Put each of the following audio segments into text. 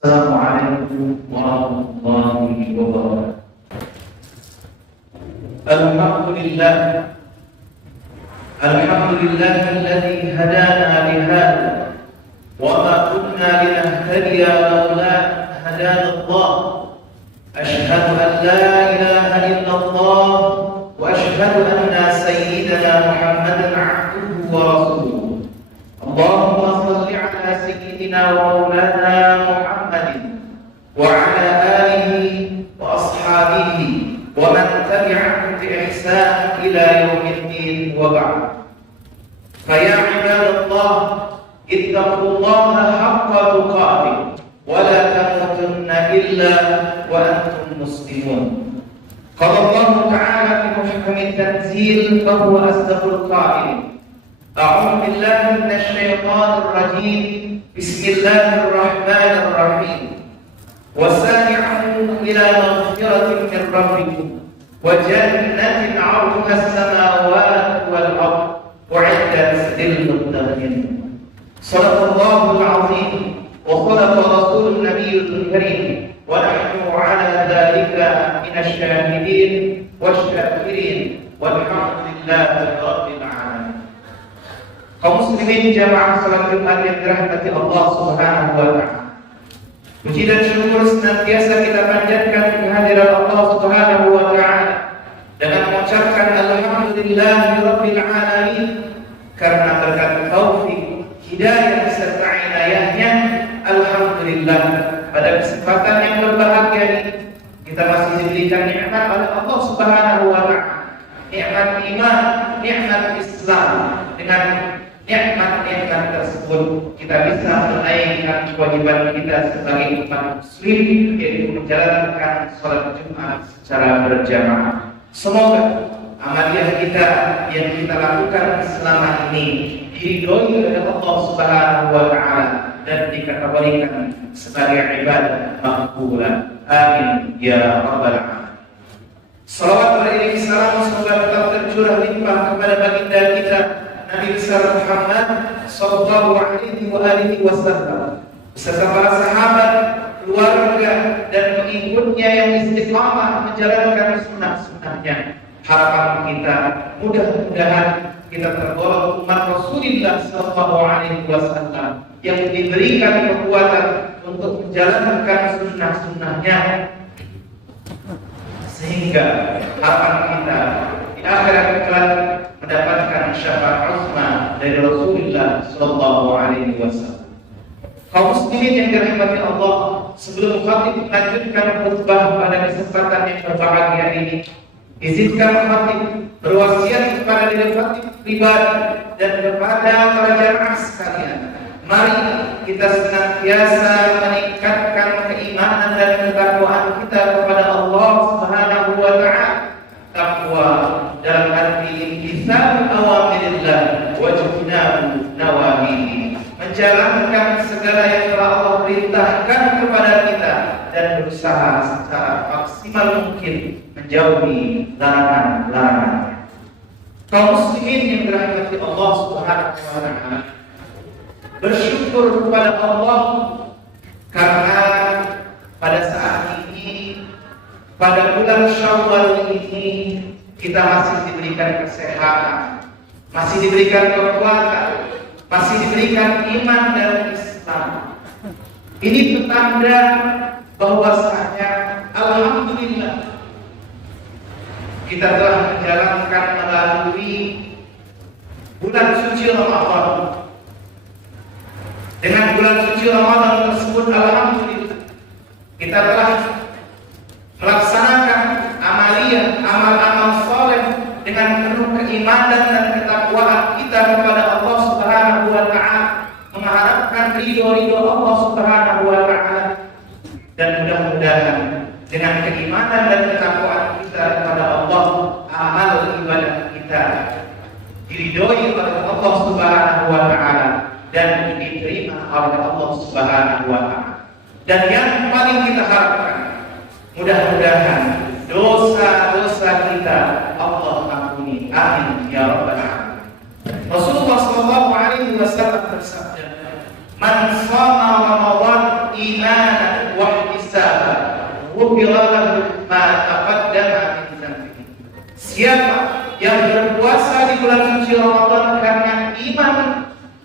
Assalamualaikum warahmatullahi wabarakatuh. Alhamdulillah alladzi hadana li hadha wa ma kunna linahtadiya laula hadana Allah. Ashhadu an la ilaha illallah wa ashhadu anna sayyidana Muhammadan 'abduhu wa rasuluh. Allahumma shalli 'ala sayyidina wa maulana Muhammadin wa 'ala alihi wa ashabihi wa man tabi'ahum bi ihsan ila yaumiddin wa ba'd. Fa ya 'ibadallah ittaqullaha haqqa tuqatih wa la tamutunna illa wa antum muslimun. Qala Allah ta'ala fi muhkamit tanzil fa huwa asdaqul qa'ilin. A'udzu billahi minasy syaithanir rajim. Bismillahirrahmanirrahim. Wasari'u ila maghfiratin min rabbikum wa jannatin 'arduha as-samawati wal ardh u'iddat lil muttaqin. Shadaqallahul 'azim wa khalaqa rasulun nabiyyul karim wa nahnu 'ala dhalika minasy syahidin wasyakirin walhamdulillahi rabbil alamin. Kaum muslimin jamaah salat Jumat yang dirahmati Allah Subhanahu wa taala. Puji dan syukur senantiasa kita panjatkan kehadiran Allah Subhanahu wa taala dengan mengucapkan alhamdulillahirabbil alamin karena berkat taufik, hidayah serta inayahnya. Alhamdulillah, pada kesempatan yang berbahagia ini kita masih diberikan nikmat oleh Allah Subhanahu wa taala. Nikmat iman, nikmat Islam. Dengan nikmat-nikmat tersebut kita bisa menunaikan kewajiban kita sebagai umat muslim, yaitu menjalankan sholat Jumat secara berjamaah. Semoga amaliyah kita yang kita lakukan selama ini diridhoi oleh Allah Subhanahu wa taala dan dikategorikan sebagai ibadah maqbulah. Amin ya rabbal alamin. Salawat beriring salam semoga tetap tercurah limpah kepada baginda kita Nabi besar Muhammad sallallahu alaihi wasallam beserta para sahabat, keluarga dan pengikutnya yang istiqamah menjalankan sunnah-sunnahnya. Harapan kita mudah-mudahan kita tergolong umat Rasulullah sallallahu alaihi wasallam yang diberikan kekuatan untuk menjalankan sunnah-sunnahnya, sehingga harapan kita di akhirat kelak mendapatkan syafaat uzma dari Rasulullah sallallahu alaihi wasallam. Kaum muslimin yang dirahmati Allah, sebelum khatib melanjutkan khutbah pada kesempatan yang berbahagia ini, izinkan khatib berwasiat kepada diri khatib pribadi dan kepada para jamaah sekalian. Mari kita senantiasa meningkatkan keimanan dan ketakwaan kita kepada Allah Subhanahu wa taala. Takwa dalam arti imtithal awamirillah wa ijtinabu nawahihi, menjalankan segala yang telah Allah perintahkan kepada kita dan berusaha secara maksimal mungkin menjauhi larangan-larangan. Kaum muslimin yang dirahmati Allah Subhanahu wa taala, bersyukur kepada Allah karena pada saat ini, pada bulan Syawal ini, kita masih diberikan kesehatan, masih diberikan kekuatan, masih diberikan iman dan Islam. Ini petanda bahwasanya alhamdulillah kita telah menjalankan melalui bulan suci Ramadan. Dengan bulan suci Ramadan tersebut, alhamdulillah kita telah melaksanakan amaliyah, amal-amal soleh dengan penuh keimanan dan ketakwaan kita kepada Allah Subhanahu wa taala, mengharapkan ridho Allah Subhanahu wa taala, dan mudah-mudahan dengan keimanan dan ketakwaan kita kepada Allah, amal ibadah kita diridhoi oleh Allah Subhanahu wa taala dan diterima oleh Allah Subhanahu wa taala. Dan yang paling kita harapkan, mudah-mudahan dosa-dosa kita Allah ampuni. Amin ya rabbal alamin. Rasulullah sallallahu alaihi wasallam bersabda, "Man shama Ramadan imanan ghufira lahu ma taqaddama min dhanbihi. Siapa yang berpuasa di bulan suci Ramadan karena iman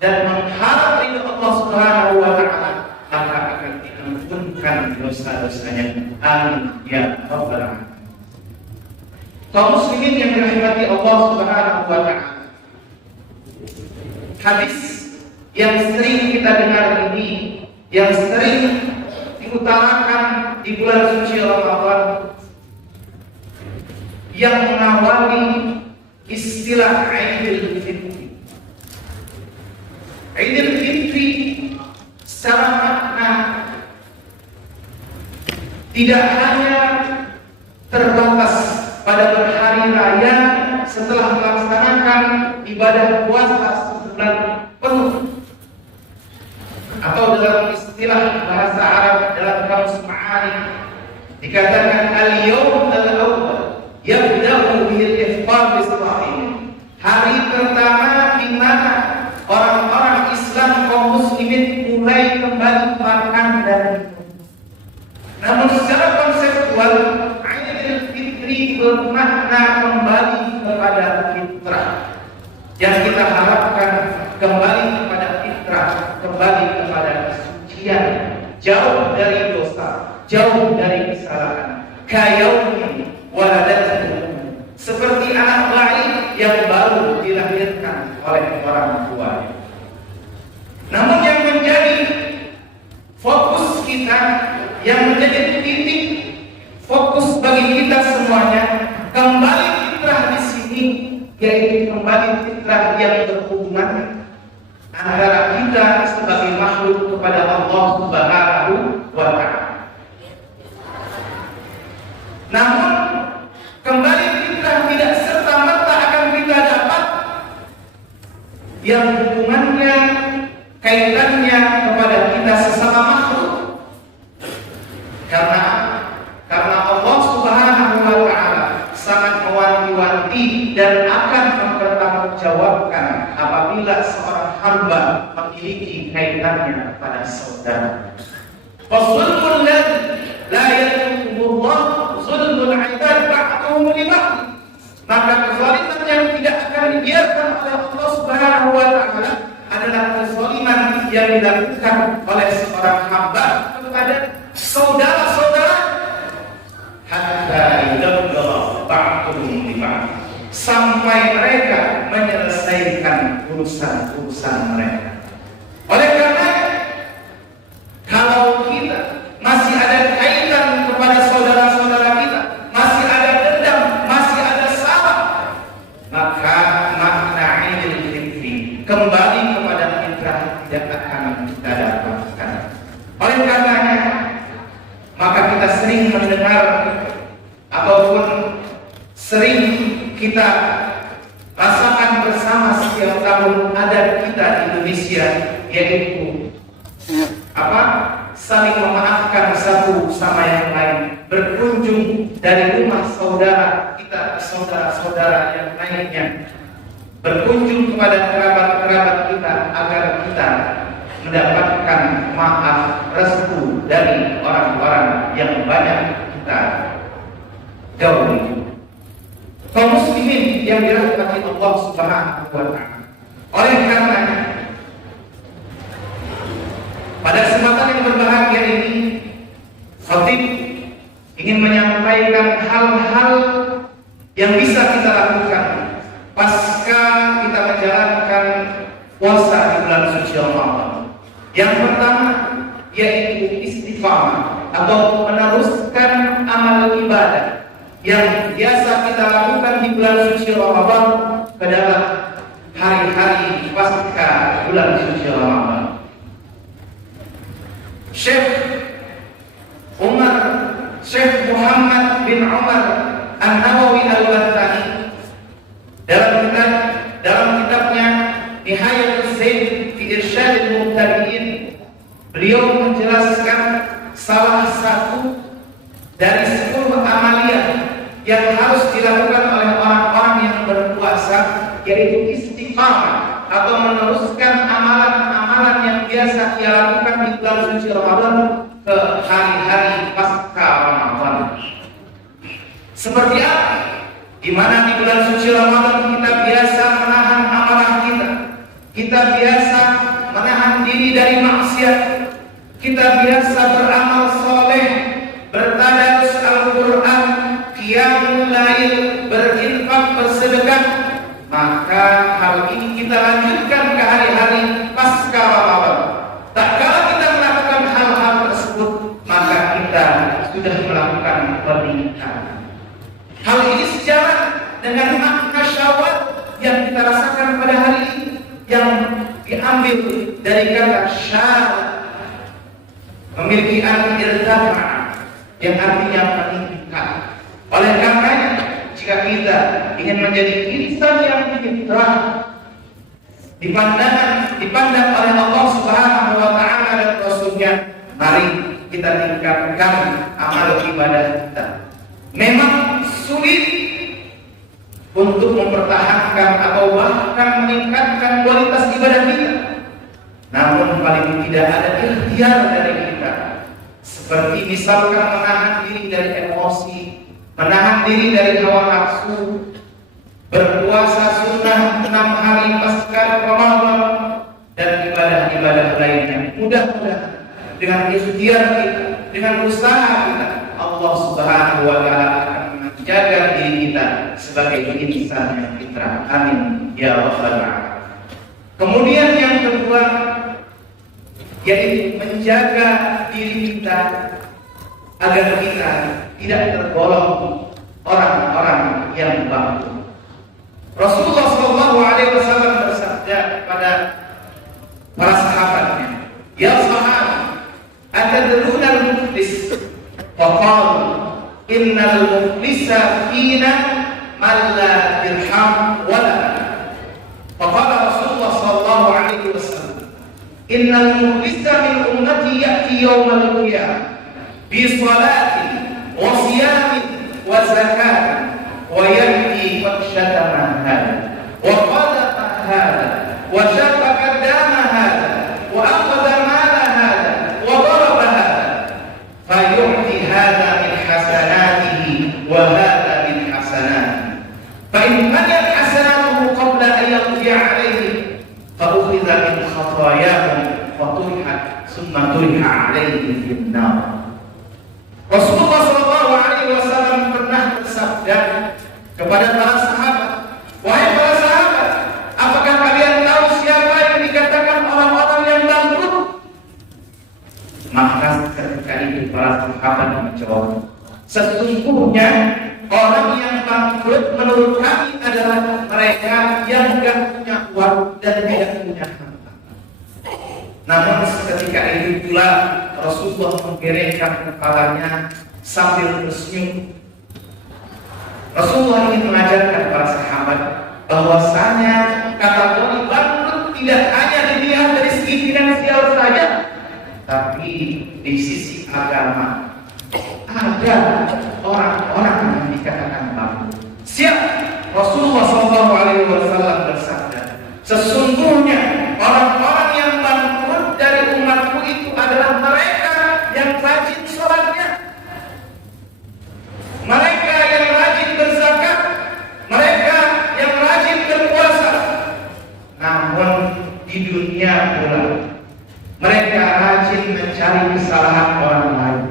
dan mengharap ridho Allah Subhanahu wa taala, maka akan diampunkan dosa-dosanya. Amin ya rabbal alamin. Kaum muslimin yang dirahmati Allah Subhanahu wa taala, hadis yang sering kita dengar ini, yang sering diutarakan di bulan suci Ramadan, yang mengawali istilah Idul Fitri. Idul Fitri secara makna tidak hanya terbatas pada berhari raya setelah melaksanakan ibadah puasa sebulan penuh, atau dalam istilah bahasa Arab dalam kamus Ma'arif dikatakan al-yawm al-awwal yabda'u bil iftar bis-shaim. Hari pertama di mana orang-orang Islam kaum muslimin mulai kembali makan dan minum. Namun secara konseptual Idul Fitri bermakna kembali kepada fitrah. Yang kita harapkan kembali kepada fitrah, kembali kepada kesucian, jauh dari dosa, jauh dari kesalahan. Kayaumin waladatuhu, seperti anak bayi yang baru dilahirkan oleh orang tuanya. Namun yang menjadi fokus kita, yang menjadi titik fokus bagi kita semuanya, kembali fitrah di sini, yaitu kembali fitrah yang berhubungan antara kita sebagai makhluk kepada Allah Subhanahu wa taala. Namun kembali fitrah tidak serta-merta akan kita dapat yang hubungannya, kaitannya kepada kita sesama makhluk. Karena Allah Subhanahu wa taala sangat mewanti-wanti dan akan mempertanggungjawabkan apabila seorang hamba memiliki kaitannya pada saudara. Fasulul la yatubullah zulmul ibad ba'duhum li ba'd. Maka kezaliman yang tidak akan dibiarkan oleh Allah Subhanahu wa taala adalah kezaliman yang dilakukan oleh seorang hamba kepada saudara-saudara, hatta yadullah ba'duhum li ba'd, sampai mereka menyelesaikan urusan-urusan mereka. Oleh karena kalau kita masih ada kaitan kepada saudara-saudara kita, masih ada dendam, masih ada salah, maka makna Idul Fitri kembali kepada fitrah tidak akan kita dapatkan. Oleh karenanya, maka kita sering mendengar ataupun sering kita rasakan bersama setiap tahun adat kita di Indonesia, yaitu saling memaafkan satu sama yang lain, berkunjung dari rumah saudara kita ke saudara-saudara yang lainnya, berkunjung kepada kerabat-kerabat kita agar kita mendapatkan maaf, restu dari orang-orang yang banyak kita gauli. Kaum muslimin yang dirahmati Allah Subhanahu wa taala. Oleh karenanya, pada kesempatan yang berbahagia ini, khatib ingin menyampaikan hal-hal yang bisa kita lakukan pasca kita menjalankan puasa di bulan suci Ramadan. Yang pertama yaitu istiqamah atau meneruskan amal ibadah yang biasa kita lakukan di bulan suci Ramadan ke dalam hari-hari pasca bulan suci Ramadan. Syekh Muhammad bin Umar An-Nawawi Al-Battani dalam kitabnya Nihayatul Zaid fi Irsyadil Mubtadi'in, beliau menjelaskan salah satu dari 10 amaliyah yang harus dilakukan oleh orang-orang yang berpuasa, yaitu istiqamah atau meneruskan amalan-amalan yang biasa ia lakukan di bulan suci Ramadan ke hari-hari pasca Ramadan. Seperti apa? Di mana di bulan suci Ramadan kita biasa menahan amarah kita. Kita biasa menahan diri dari maksiat. Kita biasa beramal soleh, bertadarus Al-Quran, qiyamul lail, berinfak, bersedekah. Maka hal ini kita lanjutkan ke hari-hari pasca Ramadan. Tak kala kita melakukan hal-hal tersebut, maka kita sudah melakukan pernikahan. Hal ini sejalan dengan makna Syawal yang kita rasakan pada hari ini, yang diambil dari kata syar, memiliki arti irtafa, yang artinya meningkat. Oleh karenanya, jika kita ingin menjadi insan yang fitrah, dipandang oleh Allah Subhanahu wa Ta'ala dan Rasulnya, mari kita tingkatkan amal ibadah kita. Memang sulit untuk mempertahankan atau bahkan meningkatkan kualitas ibadah kita. Namun paling tidak ada ikhtiar dari kita. Seperti misalkan menahan diri dari emosi, menahan diri dari hawa nafsu, berpuasa sunnah 6 hari pasca Ramadan, dan ibadah-ibadah lainnya. Mudah-mudahan dengan ikhtiar kita, dengan usaha kita, Allah Subhanahu wa Ta'ala akan menjaga diri kita sebagai insan yang fitrah. Amin ya rabbal alamin. Kemudian yang kedua, yaitu menjaga diri kita agar kita tidak tergolong orang-orang yang bangkrut. Rasulullah SAW bersabda kepada para sahabatnya, "Ya sahabat, atadruna al-muflis?" Faqala, "Innal muflisa fina man la dirham wala." Faqala Rasulullah SAW, "Innal muflisa min ummati ya'ti yawmal qiyamah bi salatin wa siyamin wa zakatin wa ya'ti qad shatama hadha wa qadama hadha wa shafaka dama hadha wa aqada mala hadha wa daraba hadha fa yu'ti hadha min hasanatihi wa hadha min hasanatihi fa in kanat hasanatuhu qabla an yaqdi alayhi fa ukhidha min khatayahum wa turhat summa turha alayhi fi an-nar." Rasulullah SAW pernah bersabda kepada para sahabat, "Wahai para sahabat, apakah kalian tahu siapa yang dikatakan orang-orang yang bangkrut?" Maka ketika itu para sahabat menjawab, "Sesungguhnya orang yang bangkrut menurut kami adalah mereka yang tidak punya uang dan tidak punya harta." Namun seketika itu pula Rasulullah menggerakkan kepalanya sambil tersenyum. Rasulullah ingin mengajarkan para sahabat bahwasanya kategori bangkrut tidak hanya dilihat dari segi finansial saja, tapi di sisi agama ada orang-orang yang dikatakan bangkrut. Siap, Rasulullah SAW bersabda, "Sesungguhnya orang-orang yang bangkrut dari umatku itu adalah mereka yang rajin sholatnya, mereka yang rajin berzakat, mereka yang rajin berpuasa. Namun di dunia pula mereka rajin mencari kesalahan orang lain.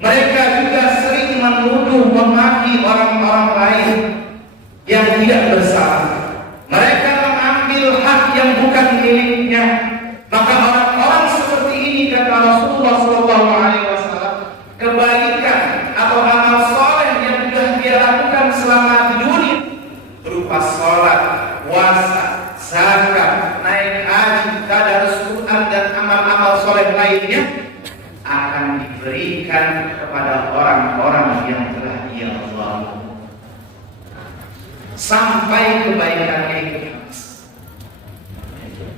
Mereka juga sering menuduh memaki orang-orang lain yang tidak bersalah. Mereka mengambil hak yang bukan miliknya. Maka orang-orang seperti ini," kata Rasulullah SAW, "kebaikan atau amal soleh yang sudah dia lakukan selama di dunia berupa sholat, puasa, zakat, naik haji, tadarus Quran dan amal-amal soleh lainnya akan diberikan kepada orang-orang yang telah dia zalimi sampai kebaikannya itu habis.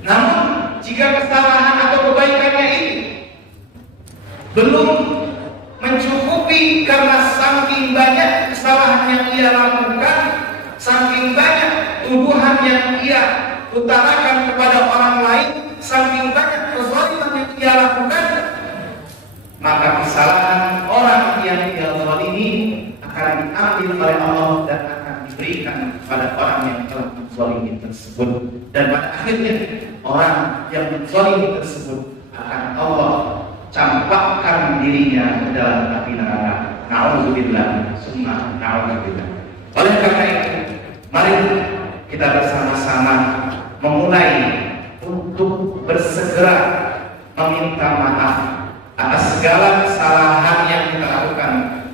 Namun jika kesalahan atau kebaikannya ini belum mencukupi karena saking banyak kesalahan yang ia lakukan, saking banyak tuduhan yang ia utarakan kepada orang lain, saking banyak kezaliman yang ia lakukan, maka kesalahan orang yang ia zalimi akan diambil pada orang yang telah menzalimi tersebut. Dan pada akhirnya orang yang menzalimi tersebut akan Allah campakkan dirinya ke dalam api neraka. Na'udzubillah, summa na'udzubillah. Oleh karena itu, mari kita bersama-sama memulai untuk bersegera meminta maaf atas segala kesalahan yang kita lakukan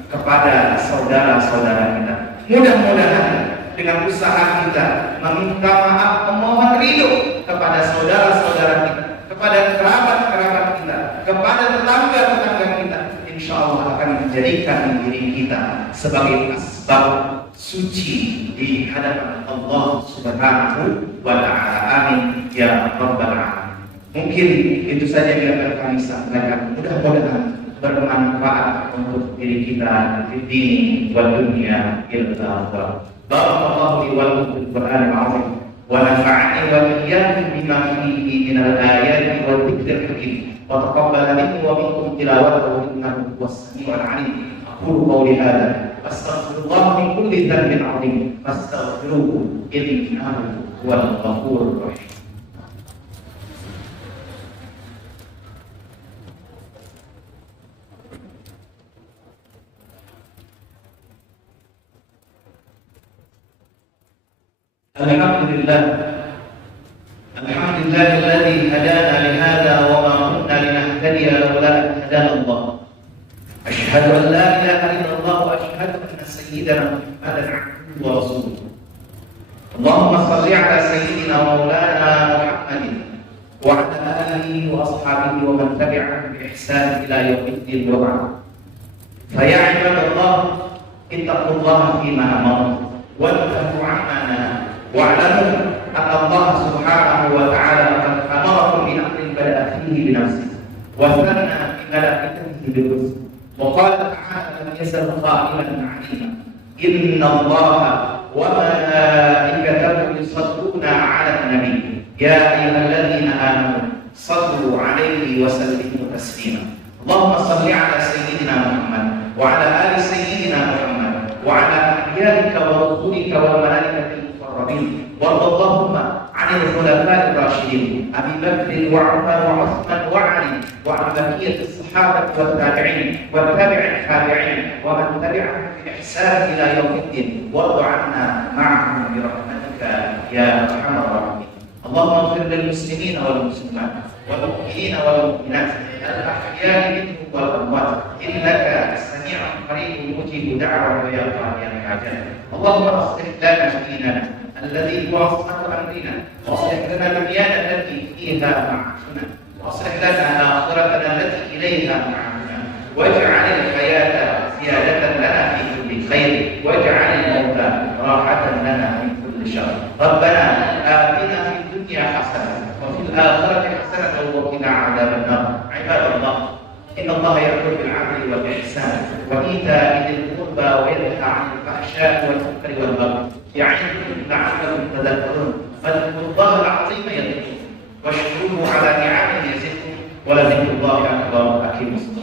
kepada saudara-saudara kita. Mudah-mudahan dengan usaha kita meminta maaf, memohon ridho kepada saudara-saudara kita, kepada kerabat-kerabat kita, kepada tetangga-tetangga kita, insya Allah akan menjadikan diri kita sebagai asbab suci di hadapan Allah Subhanahu wa Ta'ala. Amin ya rabbal alamin. Mungkin itu saja yang akan kami sampaikan. Mudah-mudahan bermanfaat untuk diri kita di dini wa dunya illa Allah. Barakallahu li wa lakum bil Qur'anil azim wa nafa'ani wa iyyakum bima fihi min al-ayati wa dhikril hakim wa taqabbala minni wa minkum tilawatahu innahu huwas samiul alim. Aqulu qawli hadha astaghfirullah min kulli dhanbin 'azim fastaghfiruhu innahu huwal ghafurur rahim. Alhamdulillah alladzi hadana li hadza wa ma kunna linahtadiya laula an hadana Allah. Asyhadu an la ilaha illallah wa asyhadu anna sayyidana Muhammadan 'abduhu wa rasuluh. Allahumma shalli 'ala sayyidina maulana Muhammadin wa 'ala alihi wa ashabihi wa man tabi'ahum bi ihsan ila yaumiddin wa ba'd. Fa ya 'ibadallah ittaqullaha fima amartum wa tanhahu 'amma nahaa. واعلموا أن الله سبحانه وتعالى قد أمركم بأمر بدأ فيه بنفسه وثنى بملائكته بالرسل وقال تعالى لم يزل قائلا عليما إن الله وملائكته يصلون على النبي يا أيها الذين آمنوا صلوا عليه وسلموا تسليما اللهم صل على سيدنا محمد وعلى آل سيدنا محمد وعلى أنبيائك ورسلك والملائكة وارض اللهم عن الخلفاء الراشدين ابي بكر وعمر وعثمان وعلي وعن بقيه الصحابه والتابعين والتابع التابعين ومن تبعهم باحسان الى يوم الدين وارض عنا معهم برحمتك يا ارحم الراحمين. اللهم اغفر للمسلمين والمسلمات والمؤمنين والمؤمنات الاحياء منهم والاموات انك السميع القريب مجيب دعوه يا قاضي الحاجات. اللهم اصلح لنا ديننا الذي هو عصمة أمرنا واصلح لنا دنيانا التي فيها معاشنا واصلح لنا آخرتنا التي إليها معادنا واجعل الحياة زيادة لنا في كل خير واجعل الموت راحة لنا من كل شر. ربنا آتنا في الدنيا حسنة وفي الآخرة حسنة وقنا عذاب النار. عباد الله إن الله يأمر بالعدل والإحسان وإيتاء ذي القربى وينهى عن الفحشاء والمنكر والبغي يعظكم لعلكم تذكرون. فاذكروا الله العظيم يذكركم واشكروه على نعمه يزدكم ولذكر الله أكبر. أقيموا الصلاة.